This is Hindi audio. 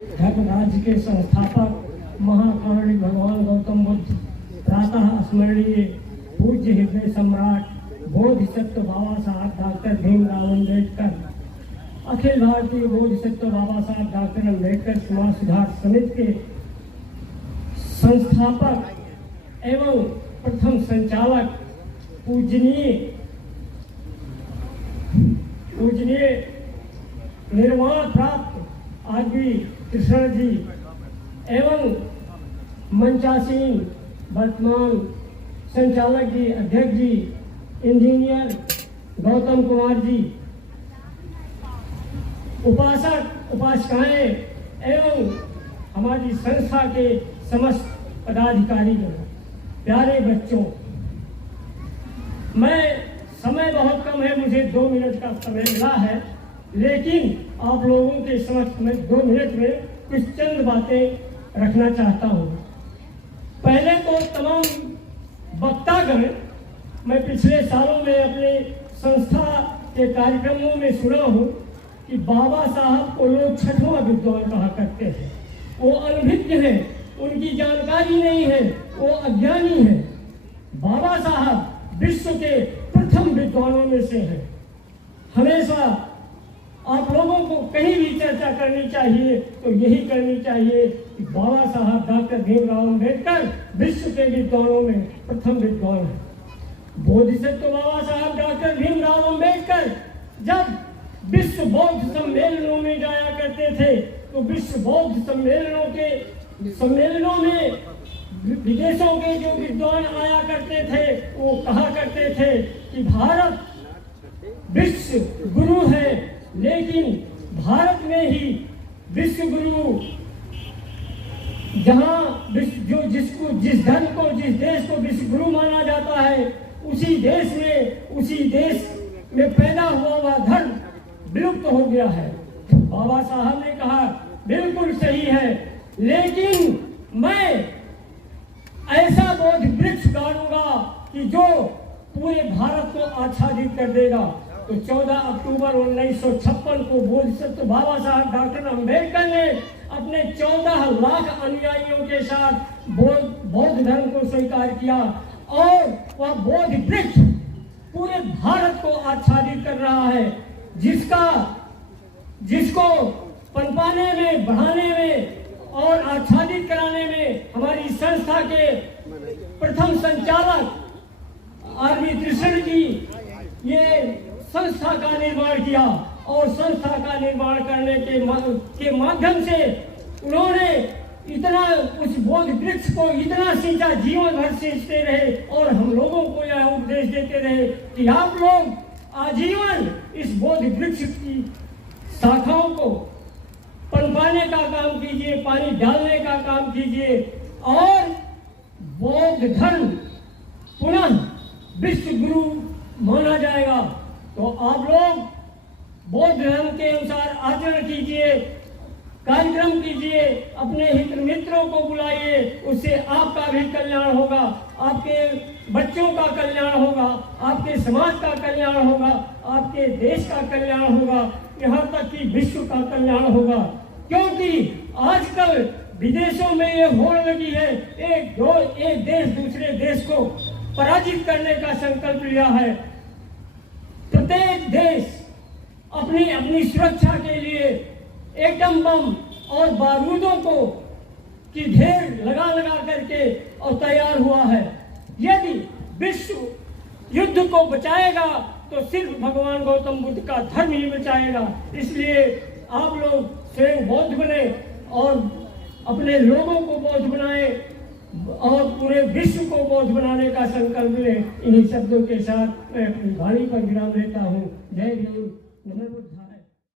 धर्म राज्य के संस्थापक महाकारुणिक भगवान गौतम बुद्ध, प्रातः स्मरणीय पूज्य हृदय सम्राट बोधिसत्व बाबा साहब डॉक्टर भीमराव अम्बेडकर, अखिल भारतीय बोधिसत्व बाबा साहब डॉक्टर अम्बेडकर समाज सुधार समिति के संस्थापक एवं प्रथम संचालक पूजनीय निर्वाण प्राप्त आदि कृष्ण जी एवं मंचासीन वर्तमान संचालक जी, अध्यक्ष जी, इंजीनियर गौतम कुमार जी, उपासक उपासिकाएं एवं हमारी संस्था के समस्त पदाधिकारी, प्यारे बच्चों, मैं समय बहुत कम है, मुझे 2 मिनट का समय मिला है, लेकिन आप लोगों के समक्ष मैं 2 मिनट में कुछ चंद बातें रखना चाहता हूँ। पहले तो तमाम वक्तागण मैं पिछले सालों में अपने संस्था के कार्यक्रमों में सुना हूँ कि बाबा साहब को लोग छठवां विद्वान कहा करते हैं। वो अनभिज्ञ हैं, उनकी जानकारी नहीं है, वो अज्ञानी हैं। बाबा साहब विश्व के प्रथम विद्वानों में से हैं। हमेशा आप लोगों को कहीं भी चर्चा करनी चाहिए तो यही करनी चाहिए कि बाबा साहब डॉक्टर भीमराव अम्बेडकर विश्व के विद्वानों में प्रथम विद्वान हैं। बोधिसत्व बाबा साहब डॉक्टर भीमराव अम्बेडकर जब विश्व बौद्ध सम्मेलनों में जाया करते थे तो विश्व बौद्ध सम्मेलनों में विदेशों के जो विद्वान आया करते थे वो कहा करते थे कि भारत विश्व गुरु है, लेकिन भारत में ही विश्व गुरु जहाँ जिस धर्म को, जिस देश को विश्व गुरु माना जाता है, उसी देश में पैदा हुआ धर्म विलुप्त हो गया है। बाबा साहब ने कहा बिल्कुल सही है, लेकिन मैं ऐसा बोध वृक्ष गाड़ूंगा कि जो पूरे भारत को आच्छादित कर देगा। तो 14 अक्टूबर 1956 को बोधिसत्व बाबा साहब डॉक्टर अम्बेडकर ने अपने 14 लाख अनुयायियों के साथ बौद्ध धर्म को स्वीकार किया और वह बोध वृक्ष पूरे भारत को आच्छादित कर रहा है, जिसको पनपाने में, बढ़ाने में और आच्छादित कराने में हमारी संस्था के प्रथम संचालक आरवी कृष्ण जी ये संस्था का निर्माण किया और संस्था का निर्माण करने के माध्यम से उन्होंने इतना उस बोध वृक्ष को इतना सींचा, जीवन भर सींचते रहे और हम लोगों को यह उपदेश देते रहे कि आप लोग आजीवन इस बोध वृक्ष की शाखाओं को पनपाने का काम कीजिए, पानी डालने का काम कीजिए और बौद्ध धर्म पुनः विश्व गुरु माना जाएगा। तो आप लोग बौद्ध धर्म के अनुसार आचरण कीजिए, कार्यक्रम कीजिए, अपने हित मित्रों को बुलाइए, उससे आपका भी कल्याण होगा, आपके बच्चों का कल्याण होगा, आपके समाज का कल्याण होगा, आपके देश का कल्याण होगा, यहाँ तक कि विश्व का कल्याण होगा। क्योंकि आजकल विदेशों में ये होड़ लगी है, एक देश दूसरे देश को पराजित करने का संकल्प लिया है। प्रत्येक देश अपनी सुरक्षा के लिए एटम बम और बारूदों की ढेर लगा करके और तैयार हुआ है। यदि विश्व युद्ध को बचाएगा तो सिर्फ भगवान गौतम बुद्ध का धर्म ही बचाएगा। इसलिए आप लोग स्वयं बौद्ध बने और अपने लोगों को बौद्ध बनाए और पूरे विश्व को बौद्ध बनाने का संकल्प लें। इन्हीं शब्दों के साथ मैं अपनी वाणी पर विराम लेता हूँ। जय भीम, नमो बुद्ध।